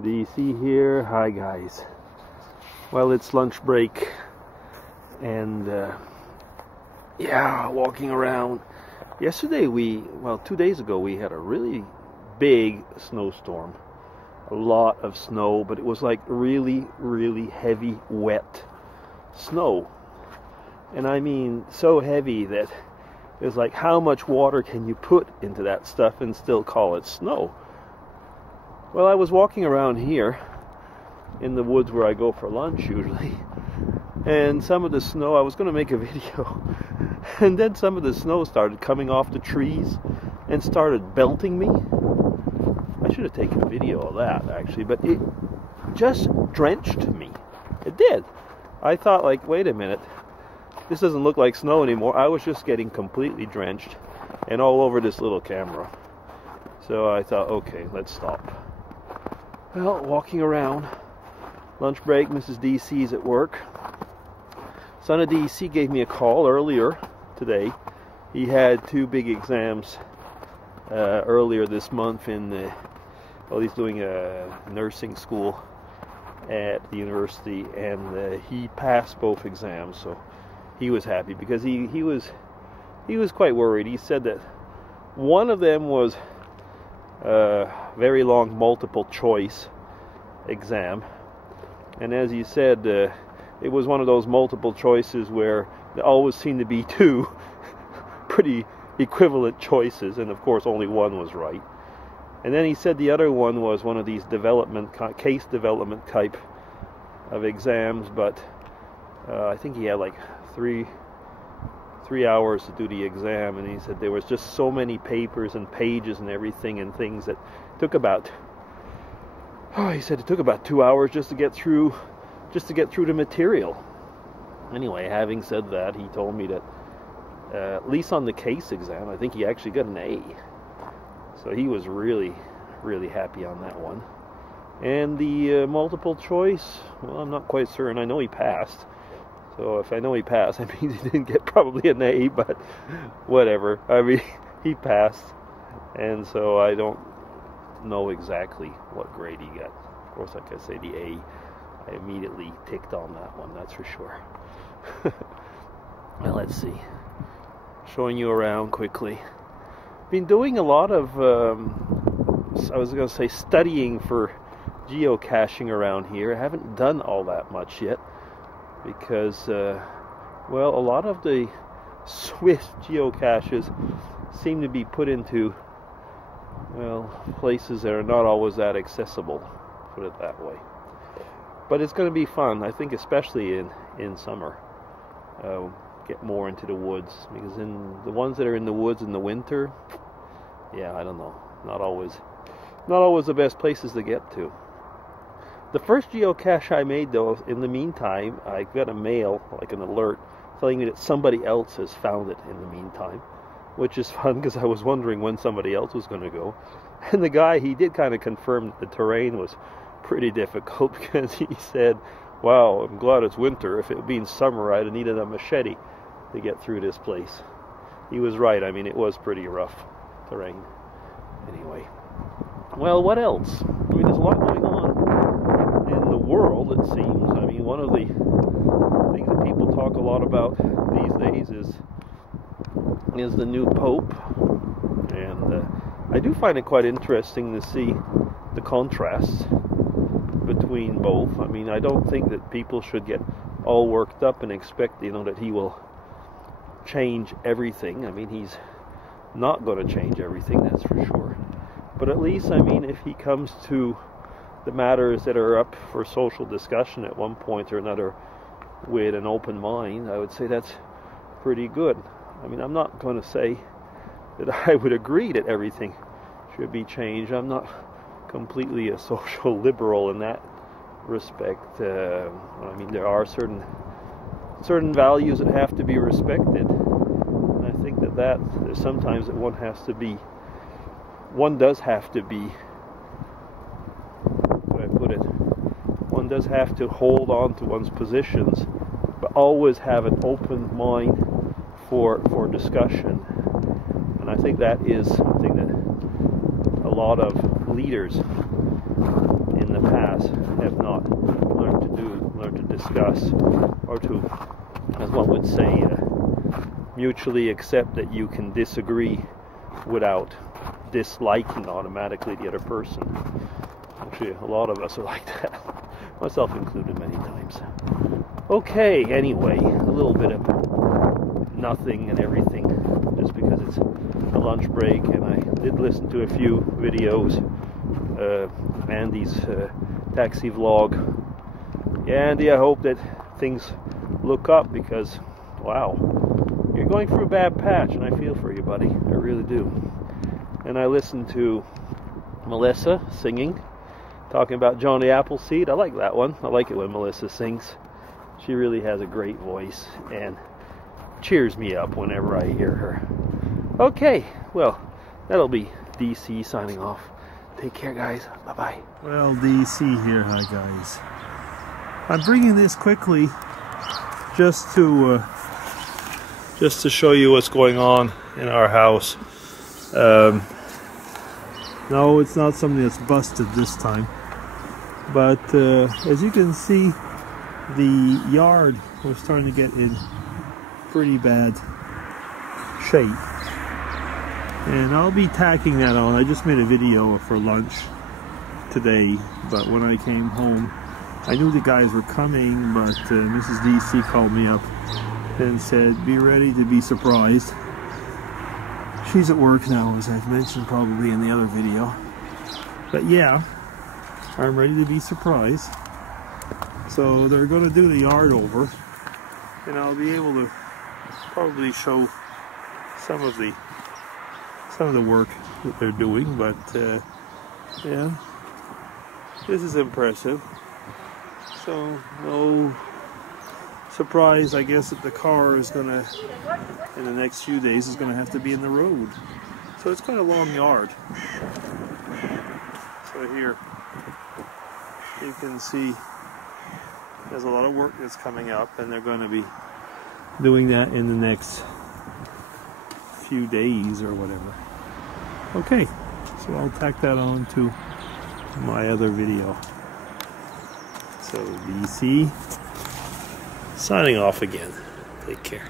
DC here. Hi guys. Well, it's lunch break and yeah, walking around. Yesterday 2 days ago we had a really big snowstorm. A lot of snow, but it was like really heavy, wet snow. And I mean so heavy that it was like, how much water can you put into that stuff and still call it snow? Well, I was walking around here in the woods where I go for lunch usually, and some of the snow, I was going to make a video, and then some of the snow started coming off the trees and started belting me. I should have taken a video of that actually, but it just drenched me. It did. I thought, like, wait a minute, this doesn't look like snow anymore. I was just getting completely drenched and all over this little camera. So I thought, okay, let's stop. Well, walking around, lunch break, Mrs. DC's at work. Son of DC gave me a call earlier today. He had 2 big exams earlier this month in he's doing a nursing school at the university, and he passed both exams, so he was happy because he was quite worried. He said that one of them was very long multiple choice exam, and as he said, it was one of those multiple choices where there always seemed to be 2 pretty equivalent choices, and of course only one was right. And then he said the other one was one of these case development type of exams, but I think he had like three hours to do the exam, and he said there was just so many papers and pages and everything and things that took about, he said it took about 2 hours just to get through the material. Anyway, having said that, he told me that at least on the case exam, I think he actually got an A. So he was really happy on that one. And the multiple choice, well, I'm not quite certain. I know he passed. So if I know he passed, I mean, he didn't get probably an A, but whatever. I mean, he passed, and so I don't know exactly what grade he got. Of course, like I say, the A, I immediately ticked on that one, that's for sure. Well, let's see. Showing you around quickly. Been doing a lot of, I was going to say studying for geocaching around here. I haven't done all that much yet, because, well, a lot of the Swiss geocaches seem to be put into, well, places that are not always that accessible, put it that way. But it's going to be fun, I think, especially in summer. Get more into the woods, because in the ones that are in the woods in the winter, yeah, I don't know, not always the best places to get to. The first geocache I made, though, in the meantime, I got a mail, like an alert, telling me that somebody else has found it in the meantime, which is fun because I was wondering when somebody else was going to go. And the guy, he did kind of confirm that the terrain was pretty difficult, because he said, wow, I'm glad it's winter. If it had been summer, I'd have needed a machete to get through this place. He was right. I mean, it was pretty rough terrain. Anyway, well, what else? I mean, there's a lot going on in the world, it seems. I mean, one of the things that people talk a lot about these days is the new Pope, and I do find it quite interesting to see the contrasts between both. I mean, I don't think that people should get all worked up and expect, that he will change everything. I mean, he's not going to change everything, that's for sure. But at least, I mean, if he comes to the matters that are up for social discussion at one point or another with an open mind, I would say that's pretty good. I mean, I'm not going to say that I would agree that everything should be changed. I'm not completely a social liberal in that respect. I mean, there are certain values that have to be respected, and I think that there's sometimes that one does have to be, how do I put it, one does have to hold on to one's positions, but always have an open mind for discussion. And I think that is something that a lot of leaders in the class have not learned to discuss, or to, as one would say, mutually accept that you can disagree without disliking automatically the other person. Actually, a lot of us are like that, myself included many times. Okay, anyway, a little bit of nothing and everything, just because it's a lunch break, and I did listen to a few videos. Andy's taxi vlog. Yeah, Andy, I hope that things look up, because, wow, you're going through a bad patch, and I feel for you, buddy. I really do. And I listened to Melissa singing, talking about Johnny Appleseed. I like that one. I like it when Melissa sings. She really has a great voice and cheers me up whenever I hear her. Okay, well, that'll be DC signing off. Take care, guys. Bye-bye. Well, DC here. Hi, guys. I'm bringing this quickly just to show you what's going on in our house. No, it's not something that's busted this time. But as you can see, the yard was starting to get in pretty bad shape. And I'll be tacking that on. I just made a video for lunch today, but when I came home, I knew the guys were coming, but Mrs. DC called me up and said, be ready to be surprised. She's at work now, as I've mentioned probably in the other video. But yeah, I'm ready to be surprised. So they're going to do the yard over, and I'll be able to probably show some of the work that they're doing. But yeah, this is impressive. So no surprise, I guess, that the car is gonna, in the next few days, is gonna have to be in the road. So it's quite a long yard. So here you can see there's a lot of work that's coming up, and they're going to be doing that in the next few days or whatever. Okay, so I'll tack that on to my other video. So DC signing off again. Take care.